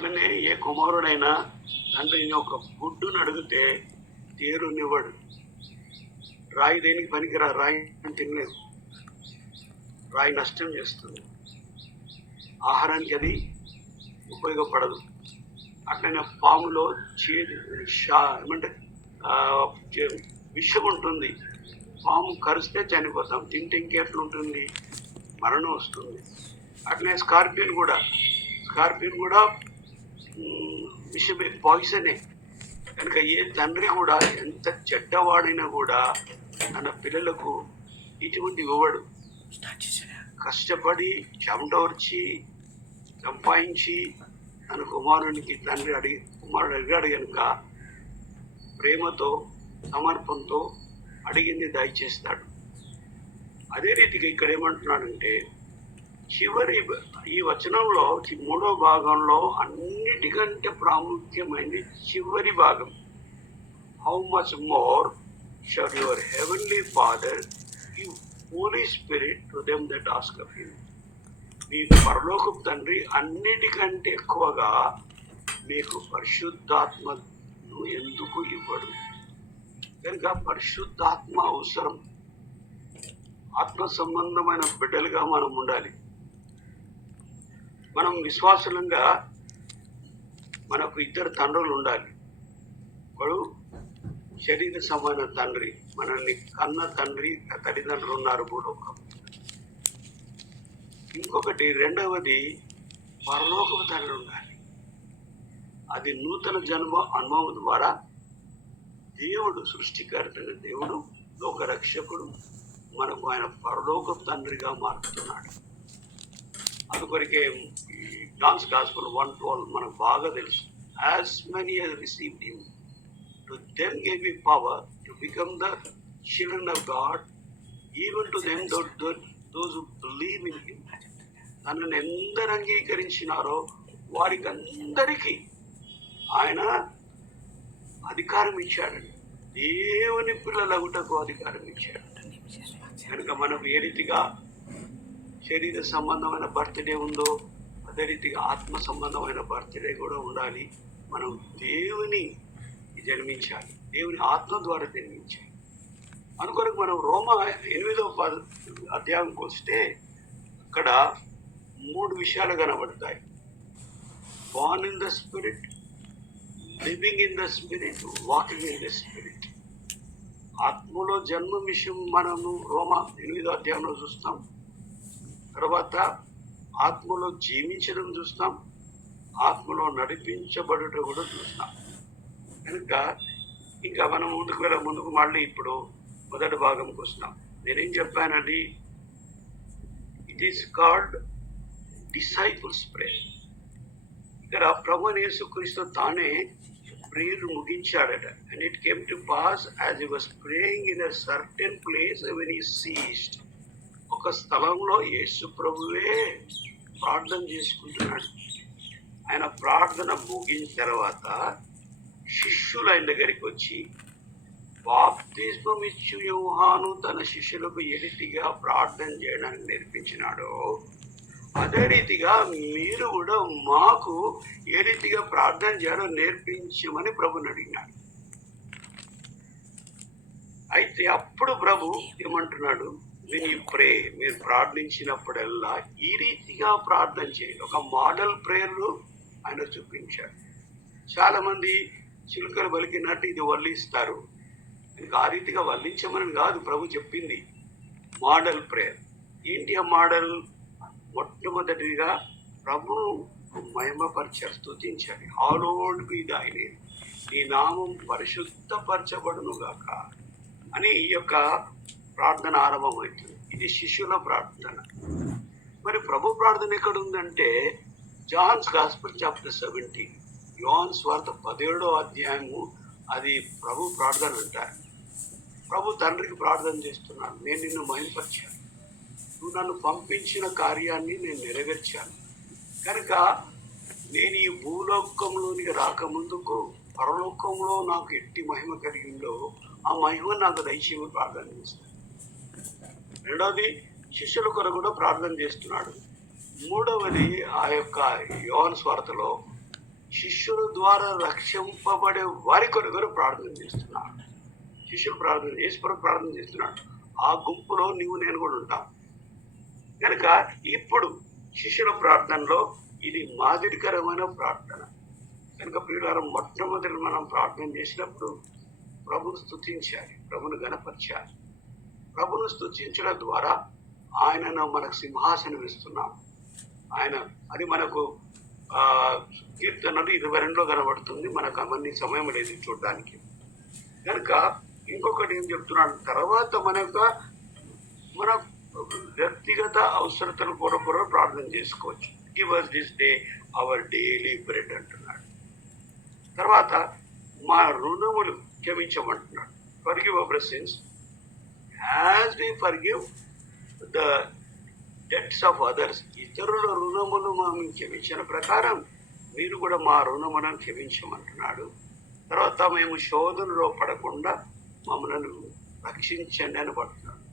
అట్లనే ఏ కుమారుడైనా తండ్రిని ఒక గుడ్డును అడిగితే తేరునివ్వడు. రాయి దేనికి పనికిరా, రాయి తినలేదు, రాయి నష్టం చేస్తుంది, ఆహారానికి అది ఉపయోగపడదు. అట్లనే పాములో ఏమంటే విషం ఉంటుంది, పాము కరిస్తే చనిపోతాం, తింటే ఇంకెట్లుంటుంది, మరణం వస్తుంది. అట్లనే స్కార్పియన్ కూడా విషమే, పాయిజనే. కనుక ఏ తండ్రి కూడా ఎంత చెడ్డవాడైనా కూడా తన పిల్లలకు ఇటువంటి ఇవ్వడు. కష్టపడి చెమటోర్చి సంపాదించి తన కుమారుడు అడిగాడు కనుక ప్రేమతో సమర్పణతో అడిగింది దయచేస్తాడు. అదే రీతిగా ఇక్కడ ఏమంటున్నాడంటే ఈ వచనంలో 3వ భాగంలో అన్నిటికంటే ప్రాముఖ్యమైనది చివరి భాగం. How much more shall your heavenly father give holy spirit to them that ask of him. మీ పరలోకపు తండ్రి అన్నిటికంటే ఎక్కువగా మీకు పరిశుద్ధాత్మను ఎందుకు ఇవ్వడు? కనుక పరిశుద్ధాత్మ అవసరం. ఆత్మ సంబంధమైన బిడ్డలుగా మనం ఉండాలి. మనం విశ్వాసులంగా మనకు 2 తండ్రులు ఉండాలి. ఒకడు శరీర సమాన తండ్రి, మనల్ని కన్న తండ్రి, తల్లిదండ్రులు ఉన్నారు భూలోకం. ఇంకొకటి రెండవది పరలోకపు తండ్రి ఉండాలి. అది నూతన జన్మ అనుభవం ద్వారా దేవుడు, సృష్టికర్తైన దేవుడు, లోక రక్షకుడు మనకు ఆయన పరలోకపు తండ్రిగా మారుతున్నాడు. అందుకొరికే జాన్స్ గాస్పెల్ 1:12 మనకు బాగా తెలుసు. As many as received him, to them gave he power to become the children of God, even to them those who believe in him. తనను ఎందరు అంగీకరించినారో వారికి అందరికీ ఆయన అధికారం ఇచ్చాడండి. దేవుని పిల్లలగుటకు అధికారం ఇచ్చాడు. కనుక మనకు ఏ రీతిగా శరీర సంబంధమైన బర్త్డే ఉందో అదే రీతిగా ఆత్మ సంబంధమైన బర్త్డే కూడా ఉండాలి. మనం దేవుని జన్మించాలి, దేవుని ఆత్మ ద్వారా జన్మించాలి. అందుకొరకు మనం రోమా 8వ అధ్యాయంకి వస్తే అక్కడ 3 విషయాలు కనబడతాయి. born in the spirit, living in the spirit, walking in the spirit. ఆత్మలో జన్మ విషయం మనము రోమా 8వ అధ్యాయంలో చూస్తాం. తర్వాత ఆత్మలో జీవించడం చూస్తాం, ఆత్మలో నడిపించబడుట కూడా చూస్తాం. కనుక ఇంకా మనం ముందుకు మళ్ళీ ఇప్పుడు మొదటి భాగంకి వస్తున్నాం. నేనేం చెప్పానండి, it is called disciples prayer. ఇక్కడ ప్రభు యేసుక్రీస్తు తానే ప్రేయర్ ముగించాడట. And it came to pass as he was praying in a certain place when he ceased. ఒక స్థలంలో యేసు ప్రభువే ప్రార్థన చేసుకుంటున్నాడు. ఆయన ప్రార్థన ముగిన తర్వాత శిష్యులు ఆయన దగ్గరికి వచ్చి, బాప్తిస్మం ఇచ్చు యోహాను తన శిష్యులకు ఏ రీతిగా ప్రార్థన చేయడానికి నేర్పించినాడో అదే రీతిగా మీరు కూడా మాకు ఏ రీతిగా ప్రార్థన చేయాలో నేర్పించమని ప్రభుని అడిగినాడు. అయితే అప్పుడు ప్రభు ఏమంటున్నాడు, when you pray, మీరు ప్రార్థించినప్పుడల్లా ఈ రీతిగా ప్రార్థన చేయండి. ఒక మోడల్ ప్రేయర్లు ఆయన చూపించాడు. చాలా మంది చిలుకలు పలికినట్టు ఇది వల్లిస్తారు. ఇంకా ఆ రీతిగా వల్లించమని కాదు ప్రభు చెప్పింది. మోడల్ ప్రేయర్ ఏంటి? ఆ మోడల్ మొట్టమొదటిగా ప్రభును మహిమపరిచారు, స్తుతించాలి. హాలోడ్ బి థై నేమ్, నీ నామం పరిశుద్ధపరచబడును గాక అని ఈ యొక్క ప్రార్థన ఆరంభమవుతుంది. ఇది శిష్యుల ప్రార్థన. మరి ప్రభు ప్రార్థన ఎక్కడ ఉందంటే జాన్స్ గాస్పెల్ చాప్టర్ 17, యోహాను సువార్త 17వ అధ్యాయము. అది ప్రభు ప్రార్థన అంటారు. ప్రభు తండ్రికి ప్రార్థన చేస్తున్నాడు, నేను నిన్ను మహిమపరిచాను, నువ్వు నన్ను పంపించిన కార్యాన్ని నేను నెరవేర్చాను. కనుక నేను ఈ భూలోకంలోనికి రాకముందుకు పరలోకంలో నాకు ఎట్టి మహిమ కలిగిందో ఆ మహిమ నాకు దయచేయమని ప్రార్థన చేస్తాను. రెండవది శిష్యుల కొరకు కూడా ప్రార్థన చేస్తున్నాడు. మూడవది ఆ యొక్క యోహాను సువార్తలో శిష్యుల ద్వారా రక్షింపబడే వారి కొరకు ప్రార్థన చేస్తున్నాడు. శిష్యులు ప్రార్థన ఈశ్వరు ప్రార్థన చేస్తున్నాడు. ఆ గుంపులో నీవు నేను కూడా ఉంటాం కనుక ఇప్పుడు శిష్యుల ప్రార్థనలో ఇది మాదిరికరమైన ప్రార్థన కనుక ప్రియులారా, మొట్టమొదటి మనం ప్రార్థన చేసినప్పుడు ప్రభును స్తుతించాలి, ప్రభును గణపరచాలి. ప్రభును స్తుతించడం ద్వారా ఆయనను మనకు సింహాసనం ఇస్తున్నాం. ఆయన అది మనకు కీర్తనలు 22లో కనబడుతుంది. మనకు అవన్నీ సమయం లేదు చూడడానికి. కనుక ఇంకొకటి ఏం చెప్తున్నాడు, తర్వాత మన వ్యక్తిగత అవసరతల కొరకు ప్రార్థన చేసుకోవచ్చు. Give us this day our daily bread అంటున్నాడు. తర్వాత మా రుణములు క్షమించమంటున్నాడు. forgive our sins as we forgive the debts of others. ఇతరుల రుణములు మనం క్షమించిన ప్రకారం మీరు కూడా మా రుణములను క్షమించమంటున్నాడు. తర్వాత మేము శోధనలో పడకుండా మమ్మల్ని రక్షించండి అని పడుతున్నాడు.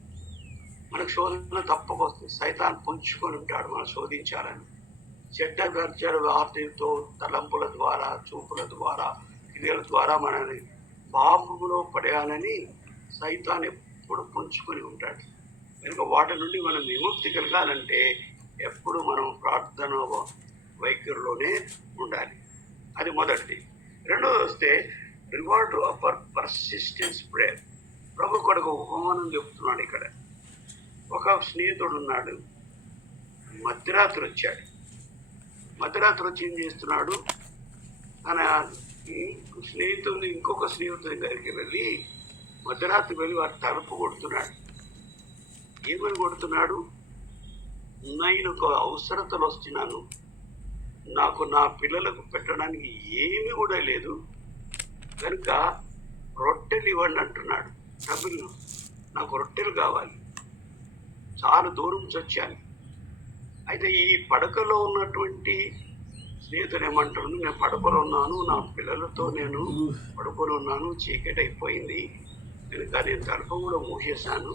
మనకు శోధన తప్పకొస్తుంది. సైతాన్ పొంచుకొని ఉంటాడు మనం శోధించాలని. చెడ్డ గర్జన వాటితో తలంపుల ద్వారా, చూపుల ద్వారా, క్రియల ద్వారా మనల్ని పాపములో పడేయాలని సైతాన్ ఎప్పుడు పొంచుకొని ఉంటాడు. కనుక వాటి నుండి మనం విముక్తి కలగాలంటే ఎప్పుడు మనం ప్రార్థన వైఖరిలోనే ఉండాలి. అది మొదటిది. రెండోది వస్తే రివార్డ్ ఫర్ పర్సిస్టెన్స్ ప్రేయర్. ప్రభు కొరకు ఉపమానం చెప్తున్నాడు. ఇక్కడ ఒక స్నేహితుడు ఉన్నాడు. మధ్యరాత్రి వచ్చాడు. మధ్యరాత్రి వచ్చి ఏం చేస్తున్నాడు, తన స్నేహితుడిని ఇంకొక స్నేహితుడి దగ్గరికి వెళ్ళి మధ్యరాత్రి వెళ్ళి వాడు తలుపు కొడుతున్నాడు. ఏమని కొడుతున్నాడు, నేను ఒక అవసరతలు వస్తున్నాను, నాకు నా పిల్లలకు పెట్టడానికి ఏమీ కూడా లేదు కనుక రొట్టెలు ఇవ్వండి అంటున్నాడు. తమిళ్లో నాకు రొట్టెలు కావాలి, చాలా దూరం నుంచి వచ్చాను. అయితే ఈ పడకలో ఉన్నటువంటి స్నేహితుడు ఏమంటాడు, నేను పడకలో ఉన్నాను, నా పిల్లలతో నేను పడుకొని ఉన్నాను, చీకటి అయిపోయింది కనుక నేను తలుపు కూడా మూసేశాను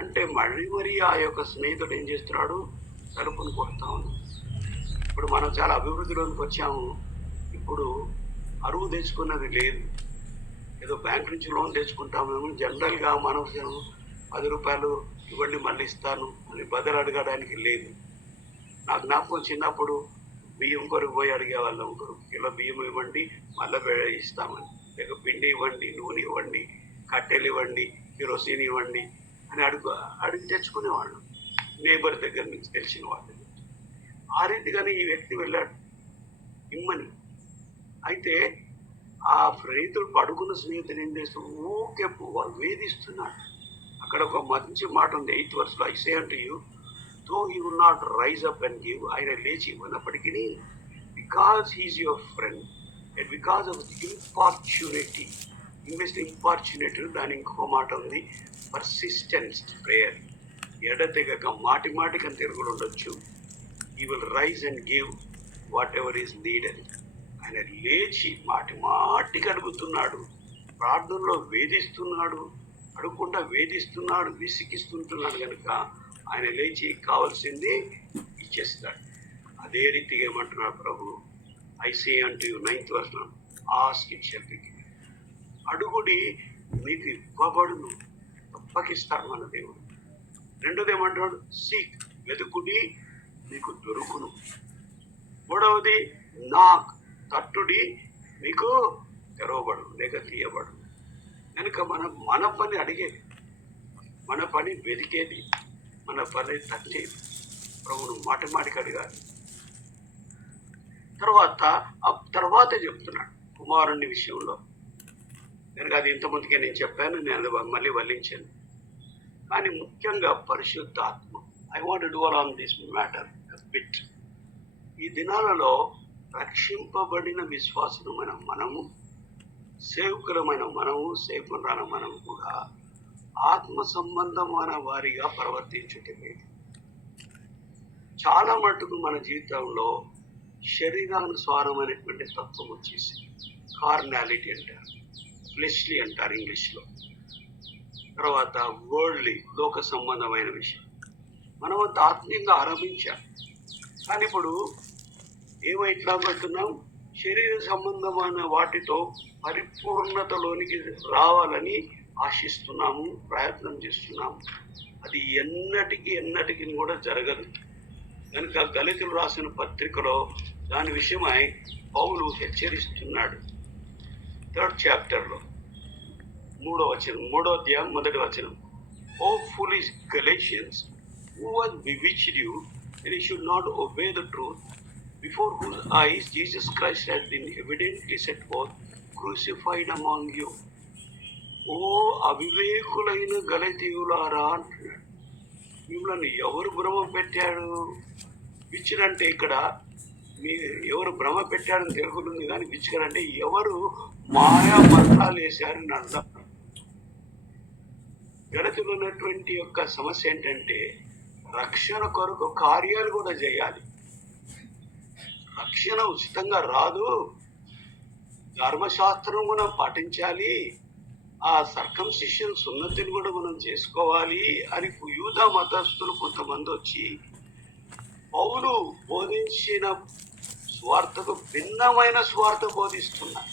అంటే మళ్ళీ ఆ యొక్క స్నేహితుడు ఏం చేస్తున్నాడు, తలుపును కొడతా ఉన్నాడు. ఇప్పుడు మనం చాలా అభివృద్ధిలోనికి వచ్చాము. ఇప్పుడు అరువు తెచ్చుకున్నది లేదు. ఏదో బ్యాంక్ నుంచి లోన్ తెచ్చుకుంటామేమో. జనరల్గా మనం 10 రూపాయలు ఇవ్వండి మళ్ళీ ఇస్తాను అని బదులు అడగడానికి లేదు. నా జ్ఞాపకం చిన్నప్పుడు బియ్యం కొరకు పోయి అడిగేవాళ్ళం, 1 కిలో బియ్యం ఇవ్వండి మళ్ళీ ఇస్తామని, లేక పిండి ఇవ్వండి, నూనె ఇవ్వండి, కట్టెలు ఇవ్వండి, కిరోసిన్ ఇవ్వండి అని అడిగి తెచ్చుకునేవాళ్ళు నేబర్ దగ్గర నుంచి, తెలిసిన వాళ్ళు. ఆ రీతిగానే ఈ వ్యక్తి వెళ్ళాడు ఇమ్మని. అయితే ఆ స్నేహితుడు పడుకున్న స్నేహితుడు ఏం చేస్తూ ఊకే వేధిస్తున్నాడు. అక్కడ ఒక మంచి మాట ఉంది 8th verse, I say unto you, though he will not rise up and give, ఆయన లేచి ఇవ్వనప్పటికీ because he is your friend and because of importunity, ఇంపార్చునిటీ, దాని ఇంకొక మాట ఉంది పర్సిస్టెన్స్ ప్రేయర్, ఎడతెగక మాటికి అని తెలుగులో ఉండొచ్చు. he will rise and give whatever is needed. ఆయన లేచి మాటికి అడుగుతున్నాడు, ప్రార్థనలో వేధిస్తున్నాడు, అడుగుకుండా వేధిస్తున్నాడు, విసిగిస్తుంటున్నాడు కనుక ఆయన లేచి కావాల్సింది ఇచ్చేస్తాడు. అదే రీతిగా ఏమంటున్నాడు ప్రభు, I say unto you 9th verse, ask it shall be given. అడుగుడి మీకు ఇవ్వబడును, తప్పకిస్తాడు మన దేవుడు. రెండోది ఏమంటున్నాడు, సీక్, వెతుకుడి మీకు దొరుకును. మూడవది నాక్, తట్టుడి మీకు తెరవబడు లేక తీయబడు. కనుక మన పని అడిగేది, మన పని వెతికేది, మన పని తట్టేది. ప్రభువును మాటికి అడిగాలి. తర్వాత చెప్తున్నాడు కుమారుని విషయంలో. కనుక అది ఇంతమందికే నేను చెప్పాను, నేను మళ్ళీ వల్లించాను. కానీ ముఖ్యంగా పరిశుద్ధాత్మ, I want to do on this matter bit. ఈ దినాలలో రక్షింపబడిన విశ్వాసులమైన మనము, సేవకులమైన మనము, సేవకురాల మనము కూడా ఆత్మ సంబంధమైన వారిగా ప్రవర్తించుటే లేదు. చాలా మటుకు మన జీవితంలో శరీరానుసారమైనటువంటి తత్వం వచ్చేసి కార్నాలిటీ అంటారు, ఫ్లెష్లీ అంటారు ఇంగ్లీష్లో. తర్వాత వరల్డ్లీ, లోక సంబంధమైన విషయం. మనం అంత ఆత్మీయంగా ఆరంభించాం, కానీ ఇప్పుడు ఏమైట్లా పడుతున్నాం, శరీర సంబంధమైన వాటితో పరిపూర్ణతలోనికి రావాలని ఆశిస్తున్నాము, ప్రయత్నం చేస్తున్నాము. అది ఎన్నటికీ కూడా జరగదు. కనుక గళితులు రాసిన పత్రికలో దాని విషయమై పౌలు హెచ్చరిస్తున్నాడు. 3rd చాప్టర్లో 3వ అధ్యాయం 1వ వచనం. O foolish Galatians, who has bewitched you that you should not obey the truth, before whose eyes Jesus Christ has been evidently set forth, crucified among you. ఓ అవివేకులైన గలతీయులారా అంటున్నాడు. మిమ్మల్ని ఎవరు భ్రమ పెట్టాడు? విచ్చుడంటే ఇక్కడ మీ ఎవరు భ్రమ పెట్టాడని తెలుగుతుంది, కానీ విచ్చుడంటే ఎవరు మాయా మంత్రాలు వేశారని అర్థం. గలతీయులో ఉన్నటువంటి యొక్క సమస్య ఏంటంటే రక్షణ కొరకు కార్యాలు కూడా చేయాలి. రక్షణ ఉచితంగా రాదు, ధర్మశాస్త్రం కూడా పాటించాలి, ఆ సర్కంసిషన్ సున్నతిని కూడా మనం చేసుకోవాలి అని యూదా మతస్థులు కొంతమంది వచ్చి పౌలు బోధించిన స్వార్థకు భిన్నమైన స్వార్థ బోధిస్తున్నారు.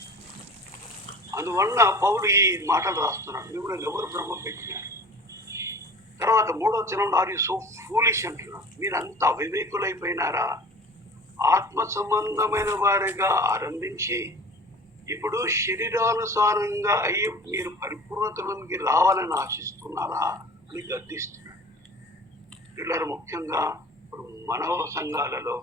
అందువలన పౌలు ఈ మాటలు రాస్తున్నాడు. మిమ్మల్ని ఎవరు భ్రమ పెట్టినారు? తర్వాత 3వ వచనంలో ఆర్ యు సో ఫూలిష్ అంటున్నాడు. మీరంతా అవివేకులైపోయినారా? ఆత్మ సంబంధమైన వారిగా ఆరంభించి ఇప్పుడు శరీరానుసారంగా అయ్యి మీరు పరిపూర్ణతలోనికి రావాలని ఆశిస్తున్నారా అని గద్దిస్తున్నాడు. పిల్లలు ముఖ్యంగా ఇప్పుడు మనవ సంఘాలలో